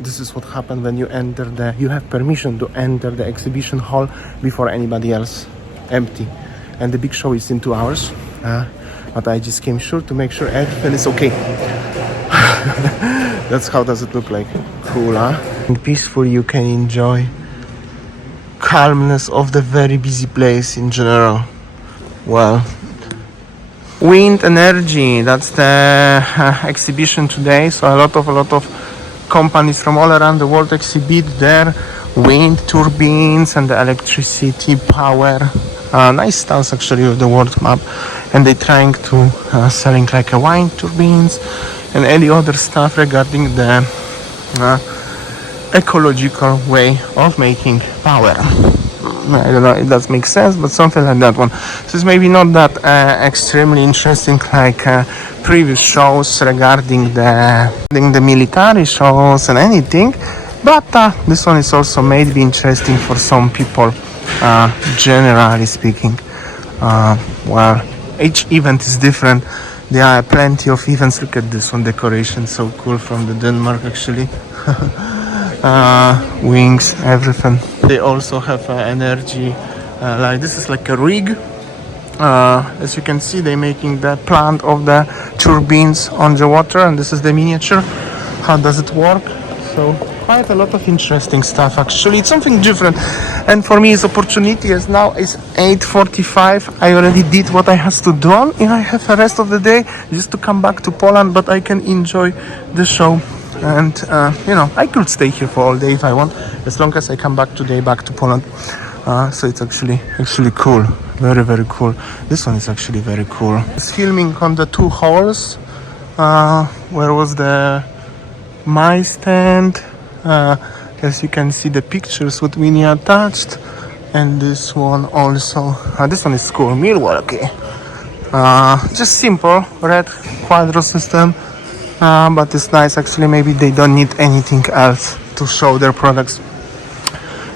this is what happened when you enter you have permission to enter the exhibition hall before anybody else. Empty. And the big show is in 2 hours. But I just came sure to make sure everything is okay. That's how does it look like. Cool, huh? And peaceful, you can enjoy calmness of the very busy place in general. Well, wind energy, that's the exhibition today. So a lot of companies from all around the world exhibit their wind turbines and the electricity power. Nice stance actually with the world map, and they're trying to selling like a wind turbines and any other stuff regarding the ecological way of making power. I don't know if that makes sense, but something like that one. So it's maybe not that extremely interesting like previous shows regarding the military shows and anything, but this one is also maybe interesting for some people. Generally speaking, well, each event is different. There are plenty of events. Look at this one, decoration, so cool, from the Denmark actually. Wings, everything. They also have energy, like this is like a rig. As you can see, they're making the plant of the turbines on the water, and this is the miniature. How does it work? So quite a lot of interesting stuff actually. It's something different, and for me it's opportunity, as now it's 8:45. I already did what I have to do, and I have the rest of the day just to come back to Poland, but I can enjoy the show. And I could stay here for all day if I want, as long as I come back today back to Poland. So it's actually cool, very, very cool. This one is actually very cool. It's filming on the 2 halls, where was the my stand. As you can see the pictures with Winnie attached, and this one also. This one is cool, Milwaukee. Just simple red quadro system, but it's nice actually. Maybe they don't need anything else to show their products.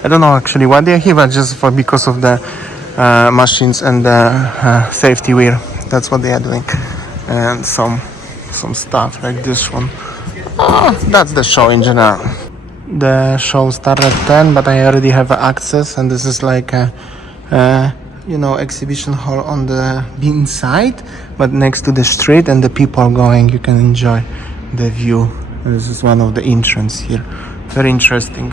I don't know actually why they're here, but just because of the machines and the safety wear. That's what they are doing, and some stuff like this one. That's the show in general. The show started at 10, but I already have access, and this is like a exhibition hall on the inside, but next to the street, and the people going, you can enjoy the view. This is one of the entrance here. Very interesting.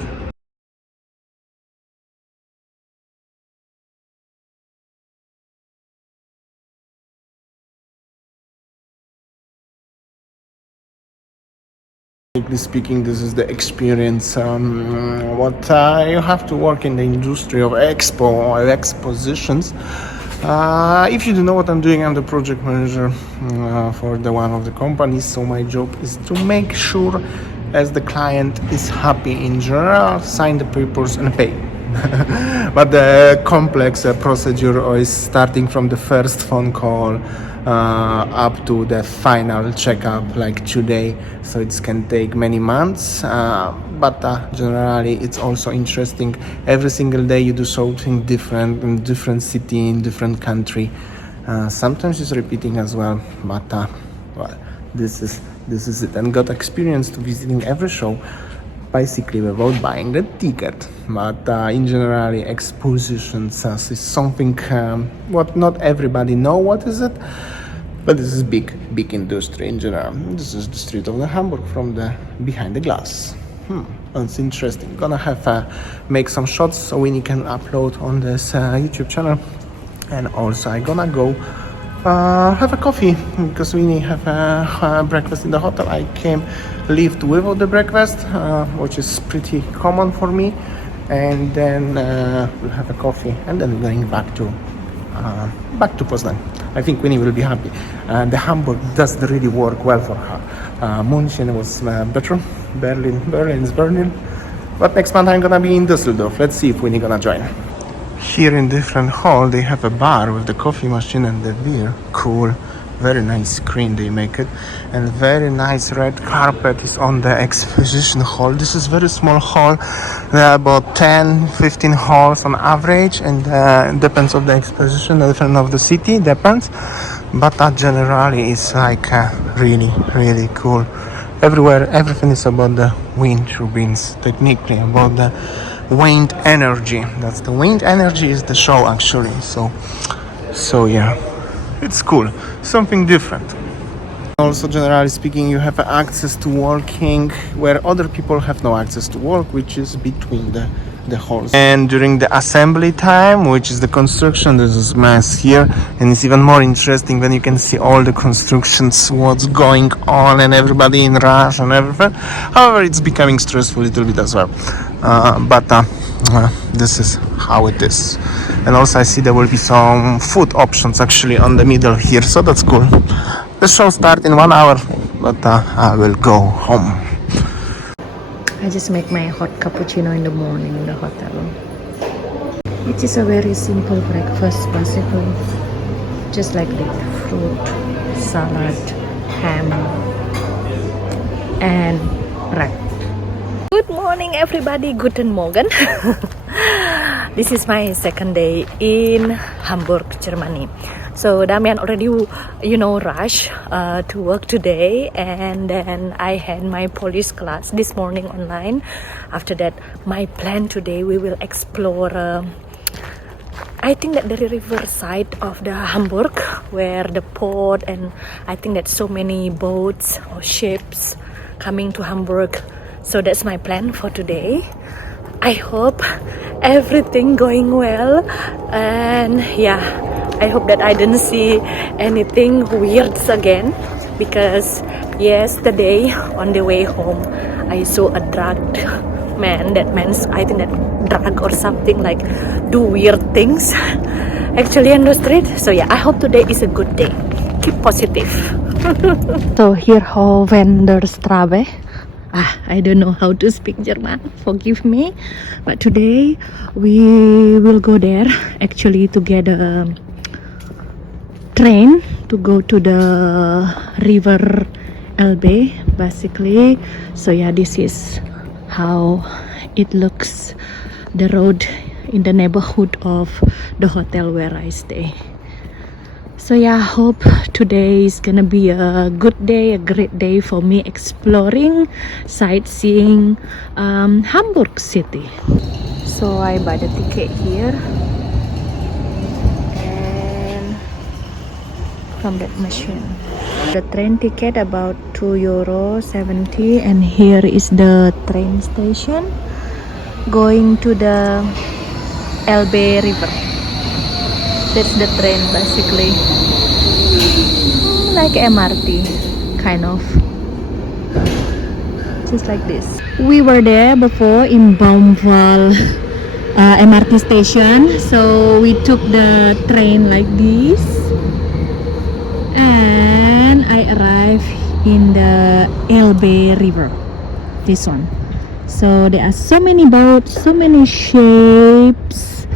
Technically speaking, this is the experience. What you have to work in the industry of expositions. If you don't know what I'm doing, I'm the project manager for one of the companies. So my job is to make sure, as the client is happy in general, sign the papers and pay. But the complex procedure is starting from the first phone call up to the final checkup, like today. So it can take many months, but generally it's also interesting. Every single day you do something different in different city, in different country. Sometimes it's repeating as well, but well, this is it. And got experience to visiting every show basically without buying the ticket. But in general, expositions is something what not everybody know what is it, but this is big industry in general. This is the street of the Hamburg from the behind the glass. That's interesting. Gonna have make some shots so Winnie can upload on this YouTube channel, and also I gonna go have a coffee because Winnie have a breakfast in the hotel. I came lived without the breakfast, which is pretty common for me, and then we'll have a coffee, and then we're going back to Poznań. I think Winnie will be happy. The Hamburg does really work well for her. München was better. Berlin is Berlin. But next month I'm gonna be in Düsseldorf. Let's see if Winnie gonna join. Here in different hall they have a bar with the coffee machine and the beer. Cool. Very nice screen they make it, and very nice red carpet is on the exposition hall. This is very small hall. There are about 10-15 halls on average, and depends on the exposition, different of the city, depends. But generally it's like really cool. everywhere everything is about the wind turbines, technically about the wind energy. That's the wind energy is the show actually. So yeah, it's cool, something different. Also, generally speaking, you have access to walking where other people have no access to walk, which is between the halls. And during the assembly time, which is the construction, there's this mess here, and it's even more interesting when you can see all the constructions, what's going on, and everybody in rush and everything. However, it's becoming stressful a little bit as well. But this is how it is. And also I see there will be some food options actually on the middle here, so that's cool. The show starts in 1 hour, but I will go home. I just make my hot cappuccino in the morning in the hotel. It is a very simple breakfast basically. Just like the fruit, salad, ham, and bread. Good morning everybody, guten Morgen. This is my second day in Hamburg, Germany. So Damian already, rush to work today, and then I had my Polish class this morning online. After that, my plan today, we will explore I think that the river side of the Hamburg, where the port, and I think that so many boats or ships coming to Hamburg. So that's my plan for today. I hope everything going well, and yeah, I hope that I didn't see anything weird again, because yesterday on the way home I saw a drugged man. That means I think that drug or something, like do weird things actually on the street. So yeah, I hope today is a good day. Keep positive. So here how vendors trabe. I don't know how to speak German, forgive me. But today we will go there actually to get a train to go to the river Elbe basically. So yeah, this is how it looks, the road in the neighborhood of the hotel where I stay. So yeah, I hope today is gonna be a good day, a great day for me exploring, sightseeing Hamburg city. So I buy the ticket here and from that machine. The train ticket about €2.70, and here is the train station going to the Elbe River. That's the train basically, like MRT kind of, just like this. We were there before in Baumwall MRT station, so we took the train like this, and I arrived in the Elbe River, this one. So there are so many boats, so many shapes.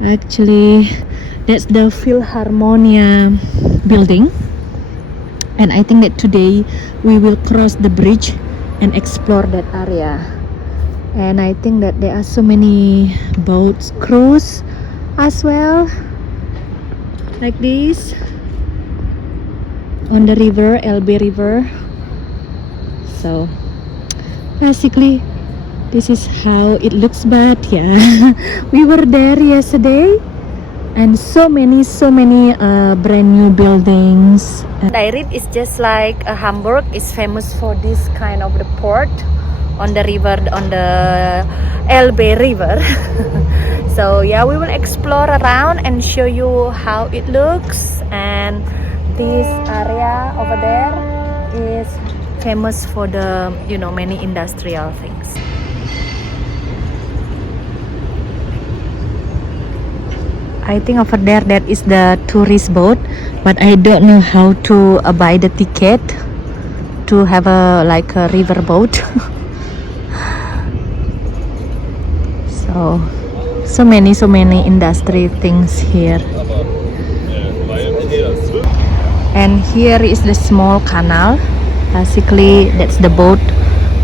Actually, that's the Philharmonia building, and I think that today we will cross the bridge and explore that area. And I think that there are so many boats, cruise as well, like this on the river, Elbe River. So basically this is how it looks. But yeah, we were there yesterday, and so many brand new buildings. I read it's just like Hamburg is famous for this kind of the port on the river, on the Elbe River. So yeah, we will explore around and show you how it looks. And this area over there is famous for the many industrial things. I think over there that is the tourist boat, but I don't know how to buy the ticket to have a river boat. so many industry things here. And here is the small canal. Basically that's the boat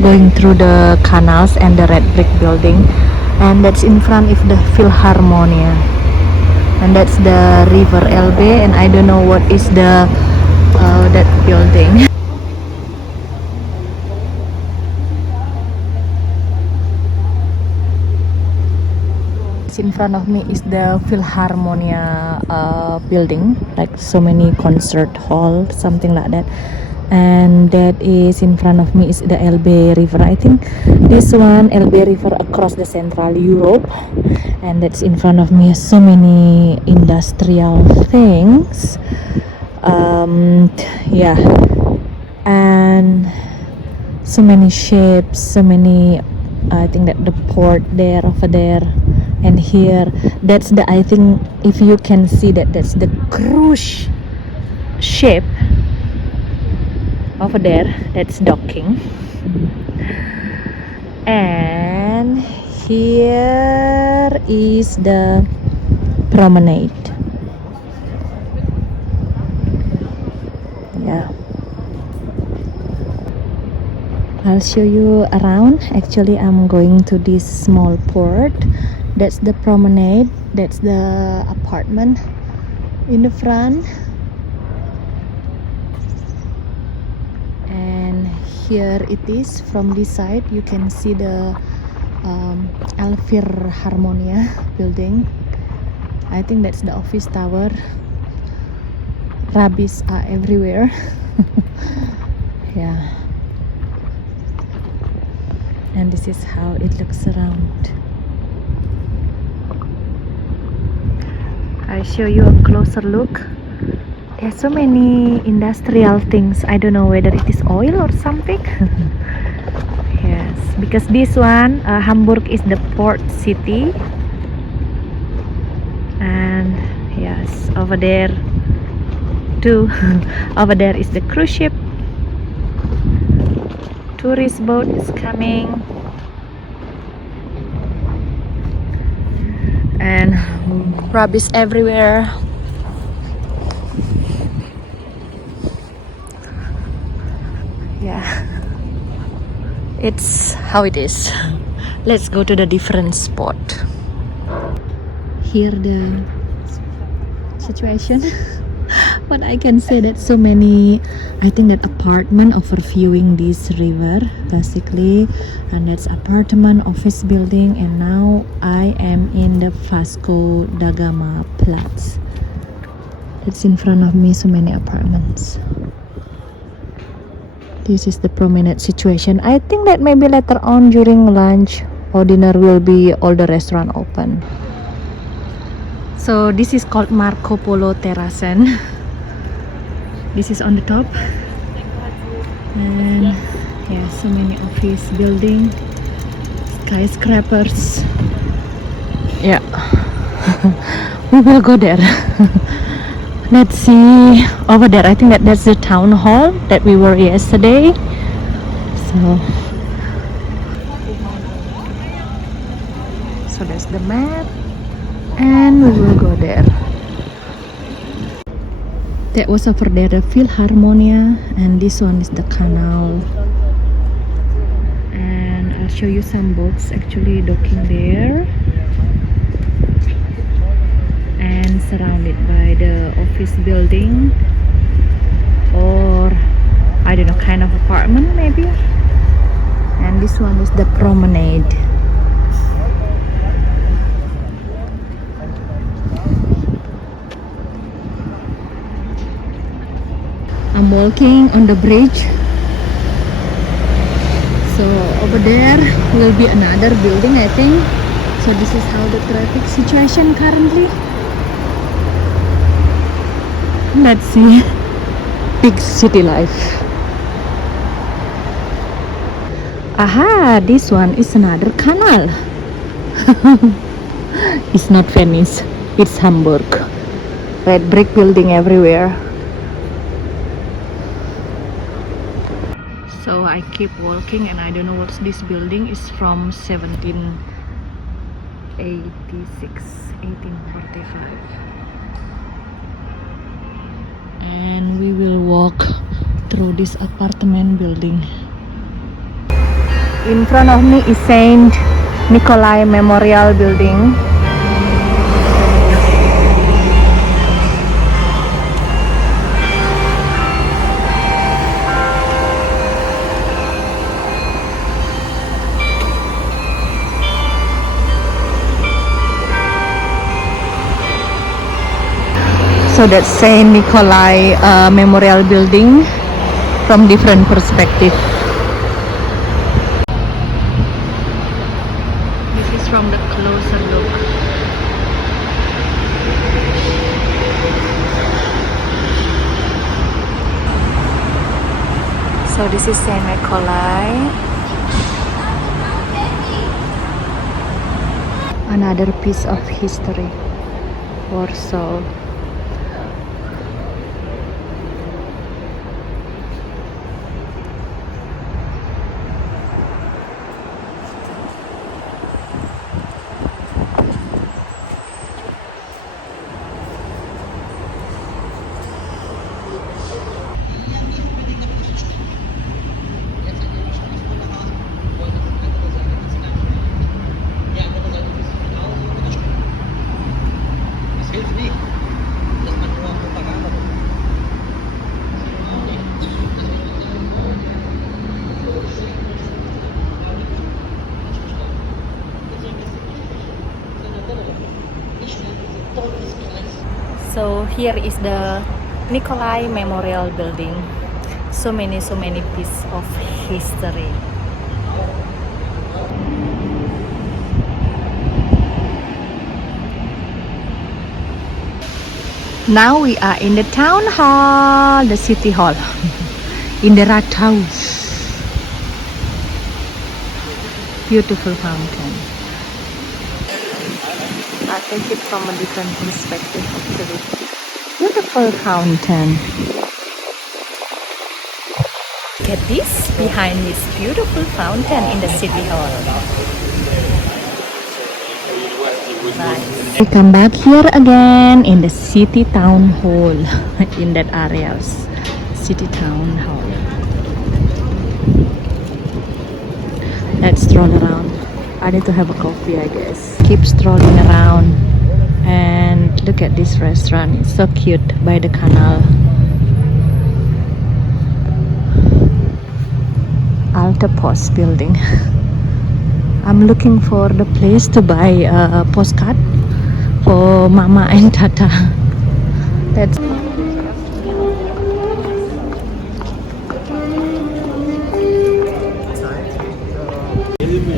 going through the canals and the red brick building, and that's in front of the Philharmonia. And that's the river Elbe, and I don't know what is the that building. this in front of me is the Philharmonia building, like so many concert hall, something like that. And that is in front of me is the Elbe River. I think this one Elbe River across the Central Europe, and that's in front of me so many industrial things. Yeah, and so many ships, so many. I think that the port there, over there, and here. That's the. I think if you can see that, that's the cruise ship. Over there, that's docking. And here is the promenade. Yeah, I'll show you around. Actually, I'm going to this small port. That's the promenade. That's the apartment in the front. And here it is from this side. You can see the Philharmonia building. I think that's the office tower. Rabbits are everywhere. Yeah. And this is how it looks around. I'll show you a closer look. There's so many industrial things. I don't know whether it is oil or something. Yes, because this one, Hamburg is the port city. And yes, over there too. Over there is the cruise ship. Tourist boat is coming. And rubbish everywhere. Yeah, it's how it is. Let's go to the different spot. Here the situation. But I can say that so many, I think that apartment overviewing this river basically, and that's apartment, office building. And now I am in the Vasco da Gama Platz. It's in front of me, so many apartments. This is the promenade situation. I think that maybe later on during lunch or dinner will be all the restaurant open. So this is called Marco Polo Terrassen. This is on the top. And yeah, so many office building, skyscrapers. Yeah. We will go there. Let's see over there. I think that's the town hall that we were yesterday. So that's the map, and we will go there. That was over there, the Philharmonia, and this one is the canal. And I'll show you some boats actually docking there. And surrounded by the office building, or I don't know, kind of apartment maybe. And this one is the promenade. I'm walking on the bridge. So over there will be another building, I think. So this is how the traffic situation currently. Let's see. Big city life. Aha, this one is another canal. It's not Venice, it's Hamburg. Red brick building everywhere. So I keep walking and I don't know what's this building is from 1845. And we will walk through this apartment building. In front of me is Saint Nikolai Memorial Building. also that Saint Nikolai Memorial Building from different perspective. This is from the closer look. So this is Saint Nikolai. Another piece of history. Warsaw. So here is the Nikolai Memorial Building. So many pieces of history. Now we are in the town hall, the city hall, in the Rathaus. Beautiful fountain. I take it from a different perspective actually. Beautiful fountain. Look at this, behind this beautiful fountain in the city hall. Nice. We come back here again in the city town hall, in that areas. City town hall. Let's stroll around. I need to have a coffee, I guess. Keep strolling around and look at this restaurant. It's so cute by the canal. Alta Post building. I'm looking for the place to buy a postcard for Mama and Tata. That's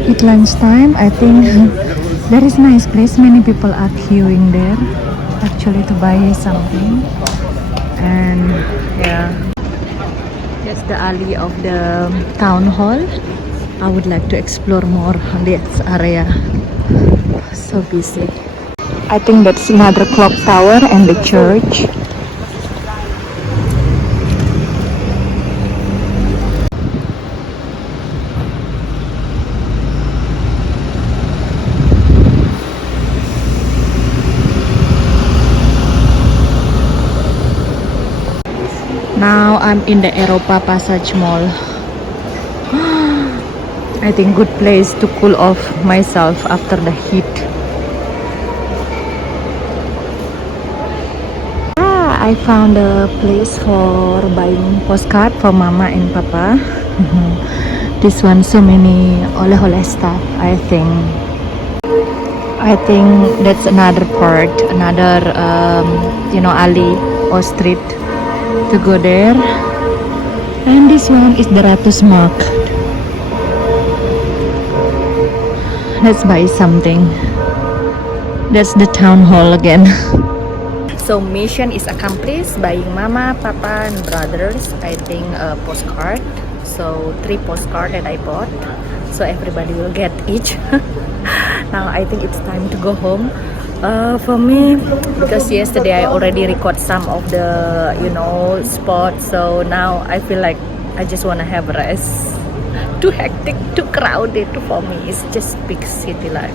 at lunchtime. I think there is nice place. Many people are queuing there actually to buy something. And yeah, that's the alley of the town hall. I would like to explore more on this area. So busy. I think that's another clock tower and the church. Now I'm in the Europa Passage Mall. I think good place to cool off myself after the heat. I found a place for buying postcard for Mama and Papa. This one, so many oleh-oleh stuff. I think that's another part, another alley or street to go there. And this one is the Ratus Mark. Let's buy something. That's the town hall again. So mission is accomplished, buying Mama, Papa and brothers, I think a postcard. So 3 postcards that I bought. So everybody will get each. Now I think it's time to go home. For me, because yesterday I already record some of the spots. So now I feel like I just want to have rest. Too hectic, too crowded for me. It's just big city life.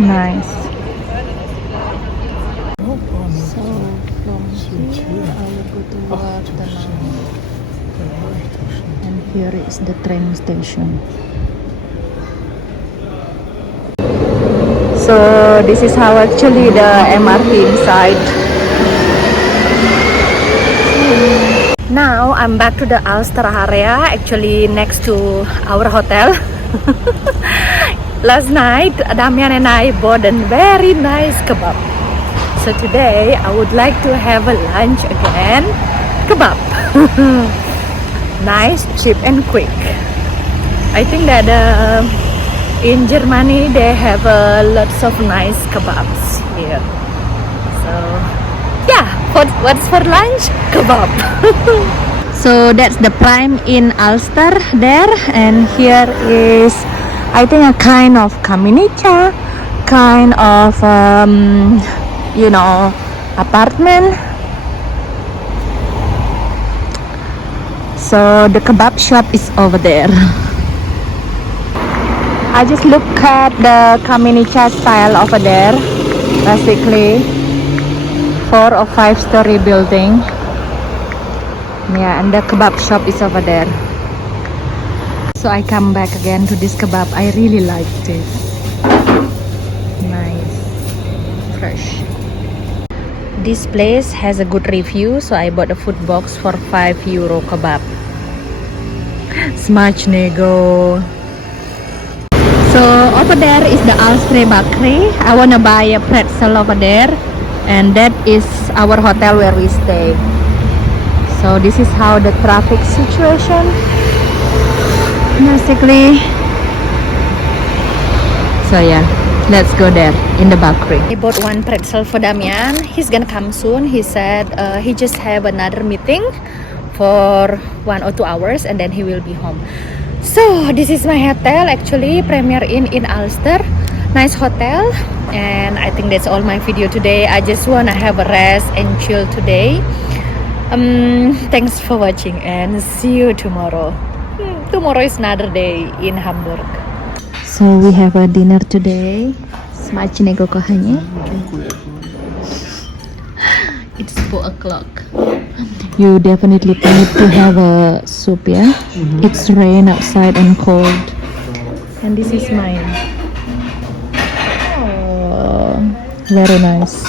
Nice. So from here I will go to Poznań. And here is the train station. So this is how actually the MRT inside. Now I'm back to the Ulster area, actually next to our hotel. last night Damian and I bought a very nice kebab. So today I would like to have a lunch again. Kebab. Nice, cheap and quick. I think that in Germany they have lots of nice kebabs here. So yeah, what's for lunch? Kebab. So that's the Prime in Ulster there, and here is I think a kind of kamienica, kind of apartment. So the kebab shop is over there. I just look at the kamienica style over there. Basically 4 or 5 story building. Yeah, and the kebab shop is over there. So I come back again to this kebab. I really like this. Nice, fresh. This place has a good review, so I bought a food box for €5 kebab. Smacznego. So over there is the Alstre Bakery. I wanna buy a pretzel over there, and that is our hotel where we stay. So this is how the traffic situation basically. So yeah, let's go there in the bakery. I bought one pretzel for Damian. He's gonna come soon. He said he just have another meeting for 1 or 2 hours and then he will be home. So this is my hotel, actually Premier Inn in Ulster. Nice hotel, and I think that's all my video today. I just wanna have a rest and chill today. Thanks for watching and see you tomorrow. Tomorrow is another day in Hamburg. So we have a dinner today. Smacznego kochanie. It's 4 o'clock. You definitely need to have a soup, yeah? It's rain outside and cold. And this is mine. Oh, very nice.